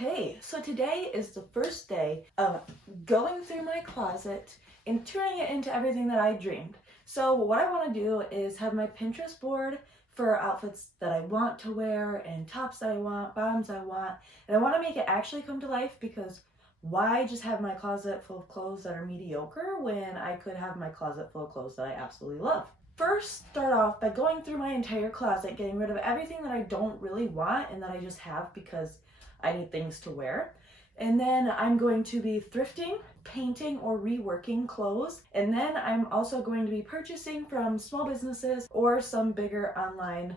Okay, so today is the first day of going through my closet and turning it into everything that I dreamed. So what I want to do is have my Pinterest board for outfits that I want to wear and tops that I want, bottoms I want, and I want to make it actually come to life because why just have my closet full of clothes that are mediocre when I could have my closet full of clothes that I absolutely love? First, start off by going through my entire closet, getting rid of everything that I don't really want and that I just have because I need things to wear. And then I'm going to be thrifting, painting, or reworking clothes. And then I'm also going to be purchasing from small businesses or some bigger online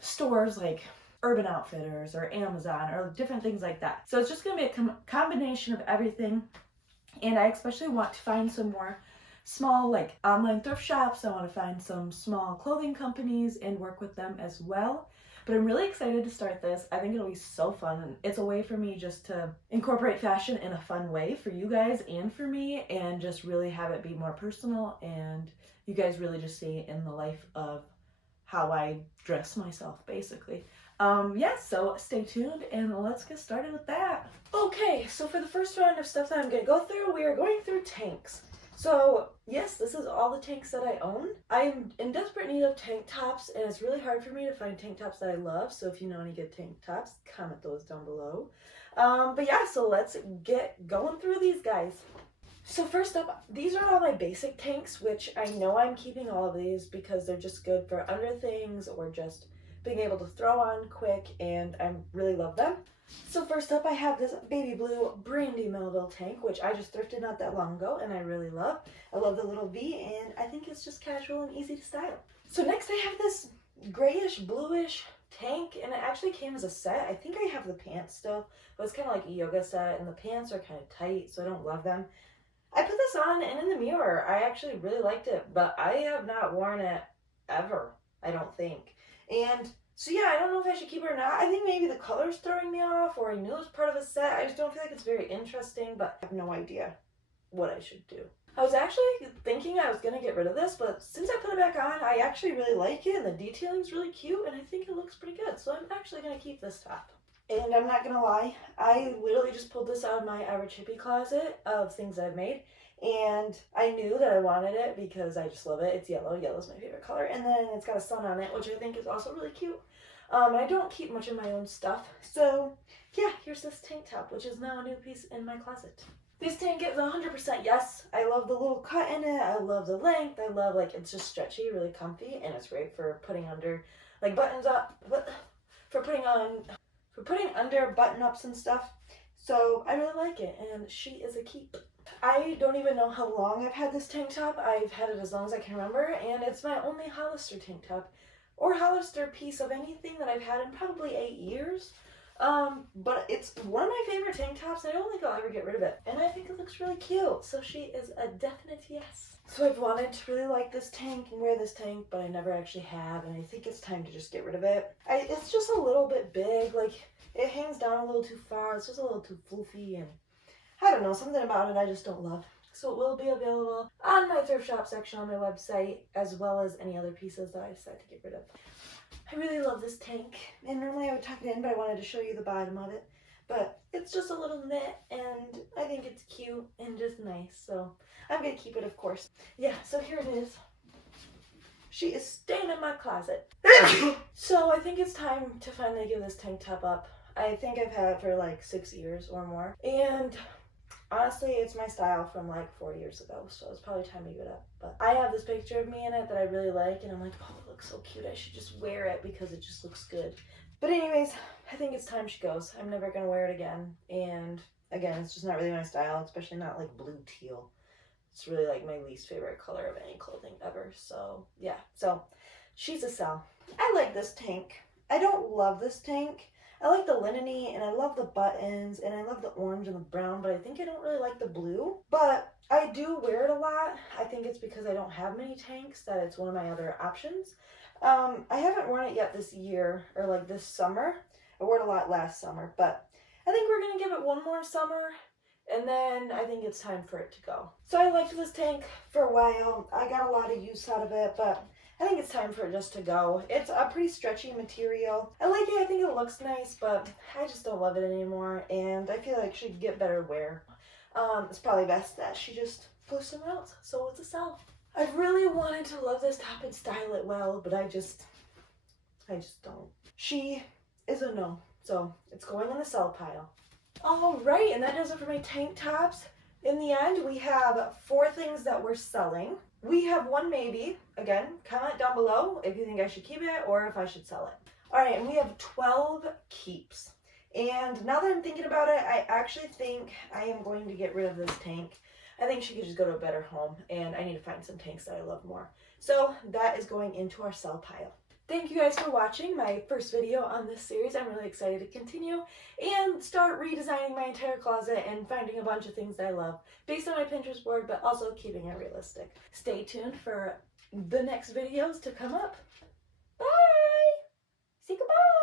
stores like Urban Outfitters or Amazon or different things like that. So it's just going to be a combination of everything. And I especially want to find some more small online thrift shops. I want to find some small clothing companies and work with them as well. But I'm really excited to start this. I think it'll be so fun, and it's a way for me just to incorporate fashion in a fun way for you guys and for me, and just really have it be more personal, and you guys really just see in the life of how I dress myself, basically. So stay tuned, and let's get started with that. Okay, so for the first round of stuff that I'm going to go through, we are going through tanks. So yes, this is all the tanks that I own. I'm in desperate need of tank tops, and it's really hard for me to find tank tops that I love. So if you know any good tank tops, comment those down below. So let's get going through these guys. So first up, these are all my basic tanks, which I know I'm keeping all of these because they're just good for under things or just being able to throw on quick, and I really love them. So first up, I have this baby blue Brandy Melville tank, which I just thrifted not that long ago, and I really love. I love the little V, and I think it's just casual and easy to style. So next I have this grayish, bluish tank, and it actually came as a set. I think I have the pants still, but it's kind of like a yoga set, and the pants are kind of tight, so I don't love them. I put this on, and in the mirror, I actually really liked it, but I have not worn it ever, I don't think. And so yeah, I don't know if I should keep it or not. I think maybe the color's throwing me off, or I knew it was part of a set. I just don't feel like it's very interesting, but I have no idea what I should do. I was actually thinking I was going to get rid of this, but since I put it back on, I actually really like it, and the detailing's really cute, and I think it looks pretty good. So I'm actually going to keep this top. And I'm not going to lie, I literally just pulled this out of my average hippie closet of things I've made. And I knew that I wanted it because I just love it. It's yellow. Yellow's my favorite color. And then it's got a sun on it, which I think is also really cute. And I don't keep much of my own stuff. So yeah, here's this tank top, which is now a new piece in my closet. This tank is 100% yes. I love the little cut in it. I love the length. I love it's just stretchy, really comfy. And it's great for putting under buttons up, for putting under button ups and stuff. So I really like it, and she is a keep. I don't even know how long I've had this tank top. I've had it as long as I can remember, and it's my only Hollister tank top or Hollister piece of anything that I've had in probably 8 years. But it's one of my favorite tank tops, and I don't think I'll ever get rid of it. And I think it looks really cute, so she is a definite yes. So I've wanted to really like this tank and wear this tank, but I never actually have, and I think it's time to just get rid of it. It's just a little bit big, it hangs down a little too far. It's just a little too floofy, and I don't know, something about it I just don't love. So it will be available on my thrift shop section on my website, as well as any other pieces that I decide to get rid of. I really love this tank, and normally I would tuck it in, but I wanted to show you the bottom of it. But it's just a little knit, and I think it's cute and just nice, so I'm going to keep it, of course. Yeah, so here it is. She is staying in my closet. So I think it's time to finally give this tank top up. I think I've had it for 6 years or more, and honestly, it's my style from 4 years ago, so it's probably time to give it up. But I have this picture of me in it that I really like, and I'm like, oh, it looks so cute. I should just wear it because it just looks good. But anyways, I think it's time she goes. I'm never going to wear it again. And again, it's just not really my style, especially not blue teal. It's really my least favorite color of any clothing ever. So yeah, so she's a sell. I like this tank. I don't love this tank. I like the linen-y, and I love the buttons, and I love the orange and the brown, but I think I don't really like the blue. But I do wear it a lot. I think it's because I don't have many tanks that it's one of my other options. I haven't worn it yet this year, or this summer. I wore it a lot last summer, but I think we're going to give it one more summer, and then I think it's time for it to go. So I liked this tank for a while. I got a lot of use out of it, but I think it's time for it just to go. It's a pretty stretchy material. I like it, I think it looks nice, but I just don't love it anymore, and I feel like she could get better wear. It's probably best that she just goes somewhere else, so it's a sell. I've really wanted to love this top and style it well, but I just don't. She is a no, so it's going in the sell pile. All right, and that does it for my tank tops. In the end, we have 4 things that we're selling. We have 1 maybe. Again, comment down below if you think I should keep it or if I should sell it. All right, and we have 12 keeps. And now that I'm thinking about it, I actually think I am going to get rid of this tank. I think she could just go to a better home, and I need to find some tanks that I love more. So that is going into our sell pile. Thank you guys for watching my first video on this series. I'm really excited to continue and start redesigning my entire closet and finding a bunch of things that I love based on my Pinterest board, but also keeping it realistic. Stay tuned for the next videos to come up. Bye! Say goodbye!